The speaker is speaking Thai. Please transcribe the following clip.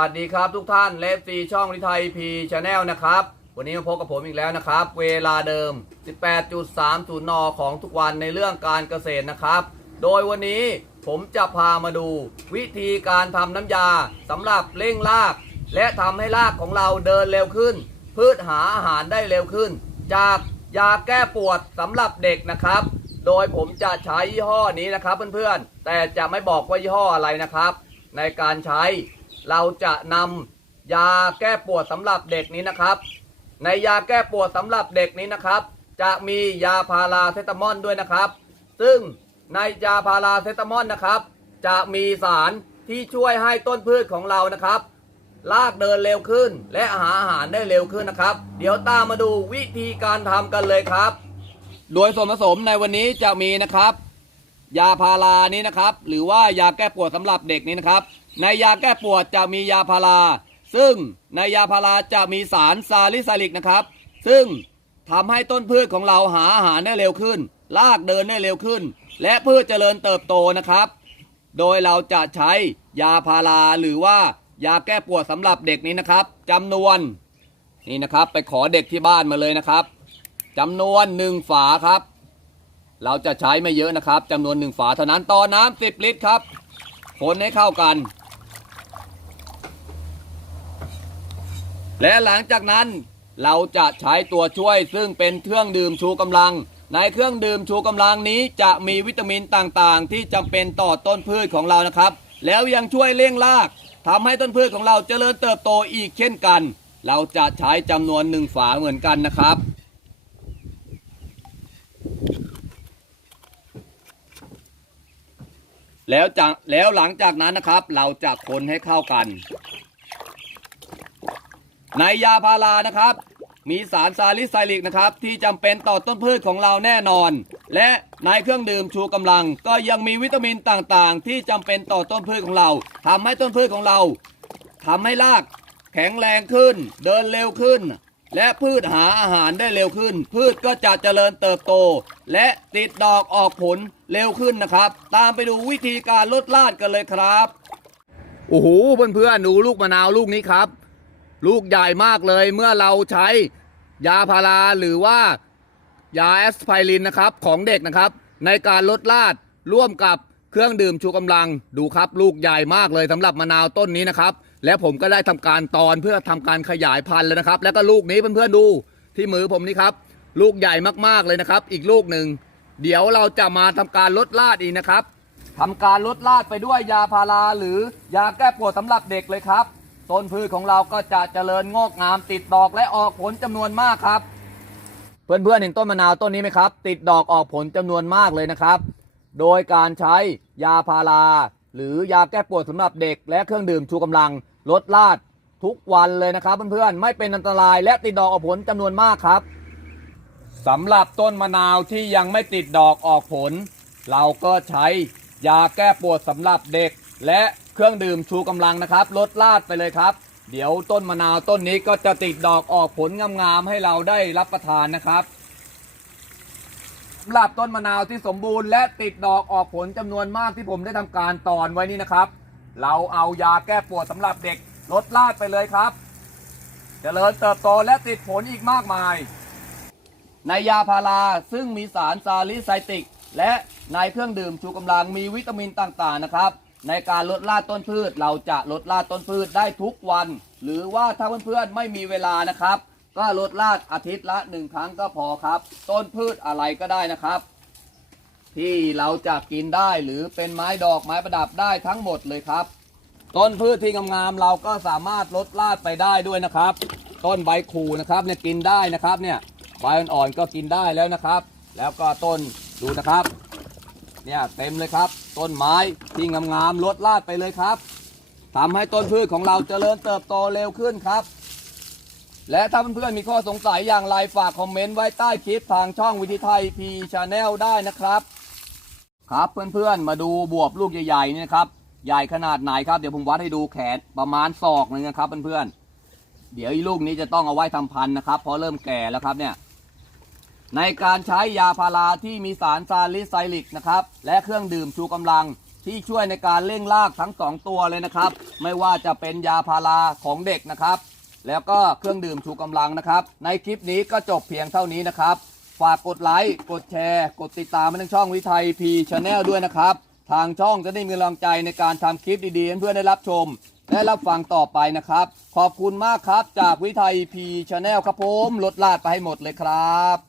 วัสดีครับทุกท่านเลฟซีช่องลิไทยพีชาแนลนะครับ วันนี้มาพบกับผมอีกแล้วนะครับ เวลาเดิม 18.30 น ของทุกวันในเรื่องการเกษตรนะครับ โดยวันนี้ผมจะพามาดูวิธีการทำน้ำยาสำหรับเร่งราก และทำให้รากของเราเดินเร็วขึ้น พืชหาอาหารได้เร็วขึ้น จากยาแก้ปวดสำหรับเด็กนะครับ โดยผมจะใช้ยี่ห้อนี้นะครับเพื่อนๆ แต่จะไม่บอกว่ายี่ห้ออะไรนะครับ ในการใช้ เราจะนำยาแก้ปวดสำหรับเด็กนี้นะครับ ในยาแก้ปวดสำหรับเด็กนี้นะครับ จะมียาพาราเซตามอลด้วยนะครับ ซึ่งในยาพาราเซตามอลนะครับ จะมีสารที่ช่วยให้ต้นพืชของเรานะครับลากเดินเร็วขึ้น และหาอาหารได้เร็วขึ้นนะครับ เดี๋ยวตามมาดูวิธีการทำกันเลยครับ โดยส่วนผสมในวันนี้จะมีนะครับ ยาพารานี้นะครับ หรือว่ายาแก้ปวดสำหรับเด็กนี้นะครับ ในยาแก้ปวดจะมียาพารา ซึ่งในยาพาราจะมีสารซาลิซาลิกนะครับ ซึ่งทำให้ต้นพืชของเราหาอาหารได้เร็วขึ้น ลากเดินได้เร็วขึ้น และพืชเจริญเติบโตนะครับ โดยเราจะใช้ยาพาราหรือว่ายาแก้ปวดสำหรับเด็กนี้นะครับจำนวนนี่นะครับไปขอเด็กที่บ้านมาเลยนะครับจำนวนหนึ่งฝาครับ เราจะใช้ไม่เยอะนะครับจำนวนหนึ่งฝาเท่านั้นต่อน้ำสิบลิตรครับคนให้เข้ากัน และหลังจากนั้นเราจะใช้ตัวช่วยซึ่งเป็นเครื่องดื่มชูกำลัง ในเครื่องดื่มชูกำลังนี้จะมีวิตามินต่างๆ ที่จำเป็นต่อต้นพืชของเรานะครับ แล้วยังช่วยเลี้ยงรากทำให้ต้นพืชของเราเจริญเติบโตอีกเช่นกัน เราจะใช้จำนวนหนึ่งฝาเหมือนกันนะครับแล้วจากแล้วหลังจากนั้นนะครับ เราจะคนให้เข้ากัน ในยาพารานะครับ มีสารซาลิไซลิกนะครับ ที่จำเป็นต่อต้นพืชของเราแน่นอน และในเครื่องดื่มชูกำลัง ก็ยังมีวิตามินต่างๆ ที่จำเป็นต่อต้นพืชของเราทำให้ต้นพืชของเราทำให้รากแข็งแรงขึ้น เดินเร็วขึ้น และพืชหาอาหารได้เร็วขึ้น พืชก็จะเจริญเติบโต และติดดอกออกผลเร็วขึ้นนะครับ ตามไปดูวิธีการลดลาดกันเลยครับ โอ้โหเพื่อนๆดูลูกมะนาวลูกนี้ครับ ลูกใหญ่มากเลยเมื่อเราใช้ยาพาราหรือว่ายาแอสไพรินนะครับของเด็กนะครับ ในการลดลาดร่วมกับเครื่องดื่มชูกำลังดูครับลูกใหญ่มากเลยสำหรับมะนาวต้นนี้นะครับ และผมก็ได้ทำการตอนเพื่อทำการขยายพันธุ์แล้วนะครับ แล้วก็ลูกนี้เพื่อนๆดูที่มือผมนี่ครับ ลูกใหญ่มากๆเลยนะครับ อีกลูกหนึ่งเดี๋ยวเราจะมาทำการลดลาดอีกนะครับทำการลดลาดไปด้วยยาพาราหรือยาแก้ปวดสำหรับเด็กเลยครับ ต้นพืชของเราก็จะเจริญงอกงามติดดอกและออกผลจำนวนมากครับ เพื่อนๆเห็นต้นมะนาวต้นนี้ไหมครับ ติดดอกออกผลจำนวนมากเลยนะครับ โดยการใช้ยาพาราหรือยาแก้ปวดสำหรับเด็ก และเครื่องดื่มชูกำลังลดลาดทุกวันเลยนะครับเพื่อนๆไม่เป็นอันตรายและติดดอกออกผลจำนวนมากครับสำหรับต้นมะนาวที่ยังไม่ติดดอกออกผล เราก็ใช้ยาแก้ปวดสำหรับเด็ก และเครื่องดื่มชูกำลังนะครับลดลาดไปเลยครับ เดี๋ยวต้นมะนาวต้นนี้ก็จะติดดอกออกผลงามๆให้เราได้รับประทานนะครับสำหรับต้นมะนาวที่สมบูรณ์และติดดอกออกผลจำนวนมากที่ผมได้ทำการตอนไว้นี่นะครับ เราเอายาแก้ปวดสำหรับเด็กลดลาดไปเลยครับจเจริญเติบโตและติดผลอีกมากมาย ในยาพาราซึ่งมีสารซาลิไซติก และในเครื่องดื่มชูกำลังมีวิตามินต่างๆนะครับ ในการลดลาดต้นพืช เราจะลดลาดต้นพืชได้ทุกวัน หรือว่าถ้าเพื่อนๆไม่มีเวลานะครับ ก็ลดลาดอาทิตย์ละหนึ่งครั้งก็พอครับ ต้นพืชอะไรก็ได้นะครับ ที่เราจะกินได้หรือเป็นไม้ดอกไม้ประดับได้ทั้งหมดเลยครับ ต้นพืชที่งามๆเราก็สามารถลดลาดไปได้ด้วยนะครับ ต้นใบขู่นะครับเนี่ยกินได้นะครับเนี่ยใบอ่อนๆก็กินได้แล้วนะครับ แล้วก็ต้นดูนะครับ เนี่ยเต็มเลยครับ ต้นไม้ที่งามๆลดลาดไปเลยครับทำให้ต้นพืชของเราเจริญเติบโตเร็วขึ้นครับ และถ้าเพื่อนๆมีข้อสงสัยอย่างไรฝากคอมเมนต์ไว้ใต้คลิปทางช่องวิธีไทยพีชาแนลได้นะครับ ครับเพื่อนๆมาดูบวบลูกใหญ่ๆนี่นะครับใหญ่ขนาดไหนครับเดี๋ยวผมวัดให้ดูแขนประมาณศอกนึงนะครับเพื่อนๆเดี๋ยวอีลูกนี้จะต้องเอาไว้ทำพันธุ์นะครับเพราะเริ่มแก่แล้วครับเนี่ย ในการใช้ยาพาราที่มีสารซาลิไซลิกนะครับ และเครื่องดื่มชูกำลังที่ช่วยในการเร่งรากทั้งสองตัวเลยนะครับ ไม่ว่าจะเป็นยาพาราของเด็กนะครับ แล้วก็เครื่องดื่มชูกำลังนะครับ ในคลิปนี้ก็จบเพียงเท่านี้นะครับ ฝากกดไลค์ กดแชร์ กดติดตามมาทั้งช่องวิทัยพีชาแนลด้วยนะครับ ทางช่องจะได้มีกำลังใจในการทำคลิปดีๆให้เพื่อนได้รับชม และรับฟังต่อไปนะครับ ขอบคุณมากครับจากวิทัยพีชาแนลครับผมลดลาดไปให้หมดเลยครับ